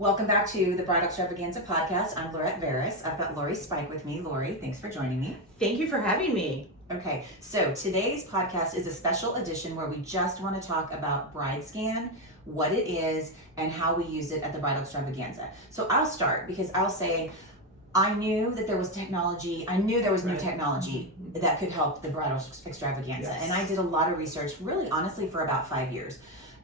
Welcome back to the Bridal Extravaganza podcast. I'm Laurette Veris. I've got Lori Spike with me. Lori, thanks for joining me. Thank you for having me. Okay, so today's podcast is a special edition where we just want to talk about BrideScan, what it is, and how we use it at the Bridal Extravaganza. So I'll start because I'll say I knew that there was technology. I knew there was new technology that could help the Bridal Extravaganza. Yes. And I did a lot of research, really honestly, for about 5 years.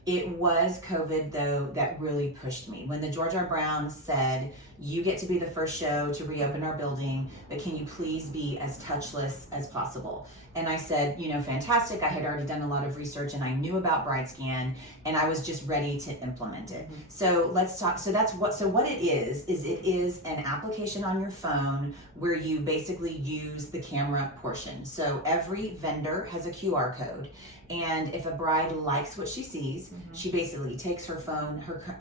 It was COVID, though, that really pushed me. When the George R. Brown said, you get to be the first show to reopen our building, but can you please be as touchless as possible? And I said, fantastic. I had already done a lot of research and I knew about BrideScan and I was just ready to implement it. Mm-hmm. So let's talk. So what it is an application on your phone where you basically use the camera portion. So every vendor has a QR code. And if a bride likes what she sees, she basically takes her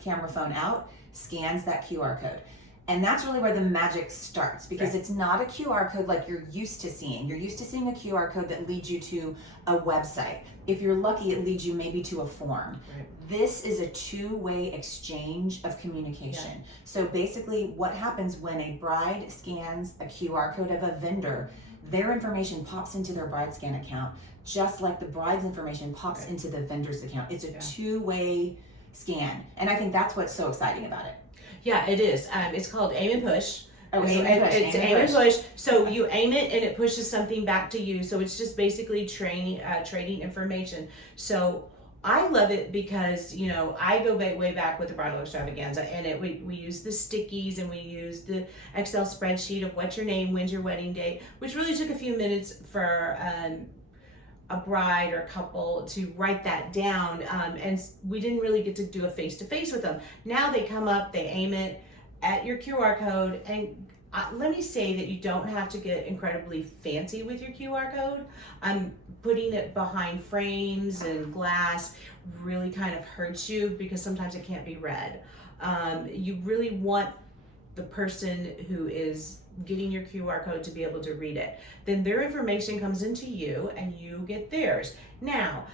camera phone out, scans that QR code. And that's really where the magic starts, because it's not a QR code like you're used to seeing. You're used to seeing a QR code that leads you to a website. If you're lucky, it leads you maybe to a form. Right. This is a two-way exchange of communication. Yeah. So basically what happens when a bride scans a QR code of a vendor, their information pops into their BrideScan account, just like the bride's information pops into the vendor's account. It's a two-way scan. And I think that's what's so exciting about it. Yeah, it is. It's called aim and push. Oh, aim and push. It's aim and push. So you aim it and it pushes something back to you. So it's just basically trading information. So I love it because, I go way back with the Bridal Extravaganza, and we use the stickies and we use the Excel spreadsheet of what's your name, when's your wedding date, which really took a few minutes for a bride or couple to write that down, and we didn't really get to do a face-to-face with them. Now they come up, they aim it at your QR code, and let me say that you don't have to get incredibly fancy with your QR code. Putting it behind frames and glass really kind of hurts you because sometimes it can't be read. You really want the person who is getting your QR code to be able to read it. Then their information comes into you and you get theirs. Now,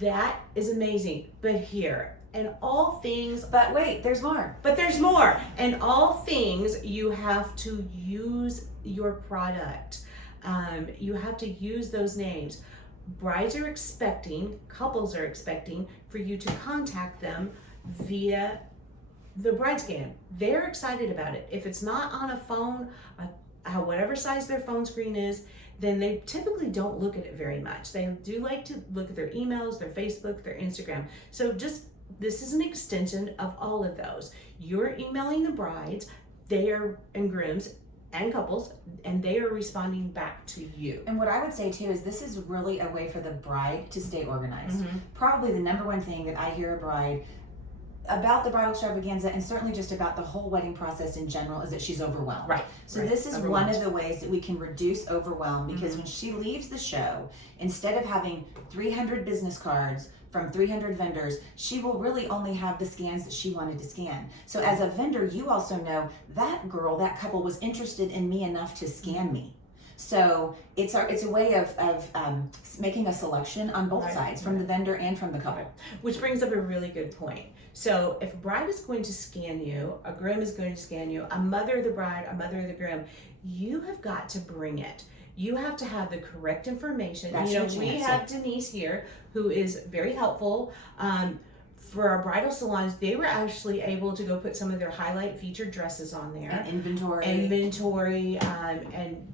that is amazing. But here, in all things... But wait, there's more. But there's more. In all things, you have to use your product. You have to use those names. Brides are expecting, couples are expecting for you to contact them via the BrideScan. They're excited about it. If it's not on a phone, whatever size their phone screen is, then they typically don't look at it very much. They do like to look at their emails, their Facebook, their Instagram. So this is an extension of all of those. You're emailing the brides, and grooms and couples, and they are responding back to you. And what I would say too is this is really a way for the bride to stay organized. Probably the number one thing that I hear a bride about the Bridal Extravaganza, and certainly just about the whole wedding process in general, is that she's overwhelmed. Right. So this is one of the ways that we can reduce overwhelm, because when she leaves the show, instead of having 300 business cards from 300 vendors, she will really only have the scans that she wanted to scan. So as a vendor, you also know that couple was interested in me enough to scan me. So it's a way of making a selection on both sides, from the vendor and from the couple. Which brings up a really good point. So if a bride is going to scan you, a groom is going to scan you, a mother of the bride, a mother of the groom, you have got to bring it. You have to have the correct information. We have Denise here, who is very helpful. For our bridal salons, they were actually able to go put some of their highlight featured dresses on there. And inventory, and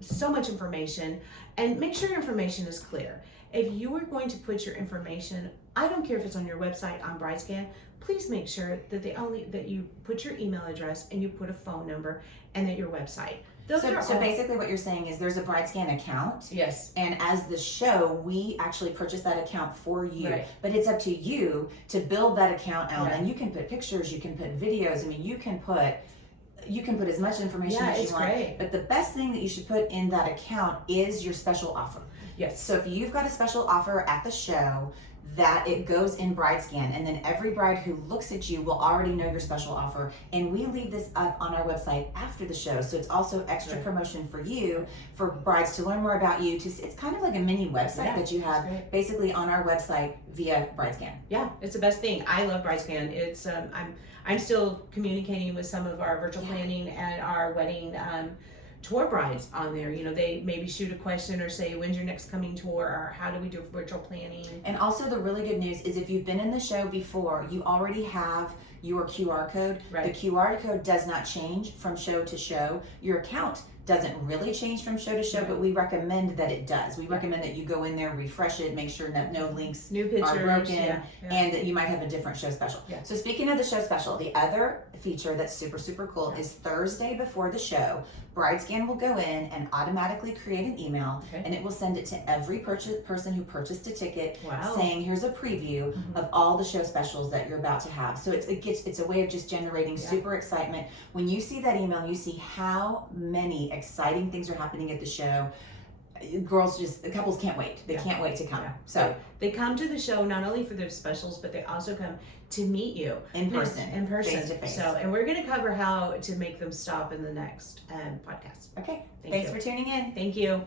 so much information. And make sure your information is clear. If you are going to put your information, I don't care if it's on your website, on BrideScan, please make sure that you put your email address and you put a phone number and that your website. So basically what you're saying is there's a BrideScan account. Yes. And as the show, we actually purchase that account for you. Right. But it's up to you to build that account out. Right. And you can put pictures, you can put videos. I mean, you can put as much information as you want. Great. But the best thing that you should put in that account is your special offer. Yes. So if you've got a special offer at the show, that it goes in BrideScan, and then every bride who looks at you will already know your special offer, and we leave this up on our website after the show, so it's also extra Right. promotion for you, for brides to learn more about you. It's kind of like a mini website Yeah, that you have that's great. basically on our website via BrideScan. Yeah, it's the best thing. I love BrideScan. It's I'm still communicating with some of our virtual planning and our wedding tour brides on there. You know, they maybe shoot a question or say, when's your next coming tour, or how do we do virtual planning? And also the really good news is if you've been in the show before, you already have your QR code. Right. The QR code does not change from show to show. Your account doesn't really change from show to show, but we recommend that it does. We recommend that you go in there, refresh it, make sure that no links New pictures, are broken, yeah. and that you might have a different show special. Yeah. So speaking of the show special, the other feature that's super, super cool is Thursday before the show, BrideScan will go in and automatically create an email, and it will send it to every person who purchased a ticket, Wow. saying here's a preview of all the show specials that you're about to have. So it's a way of just generating super excitement. When you see that email, you see how many exciting things are happening at the show. The couples can't wait. They can't wait to come. Yeah. So they come to the show not only for their specials, but they also come to meet you in person, face to face. So, and we're going to cover how to make them stop in the next podcast. Okay. Thanks Thanks for tuning in. Thank you.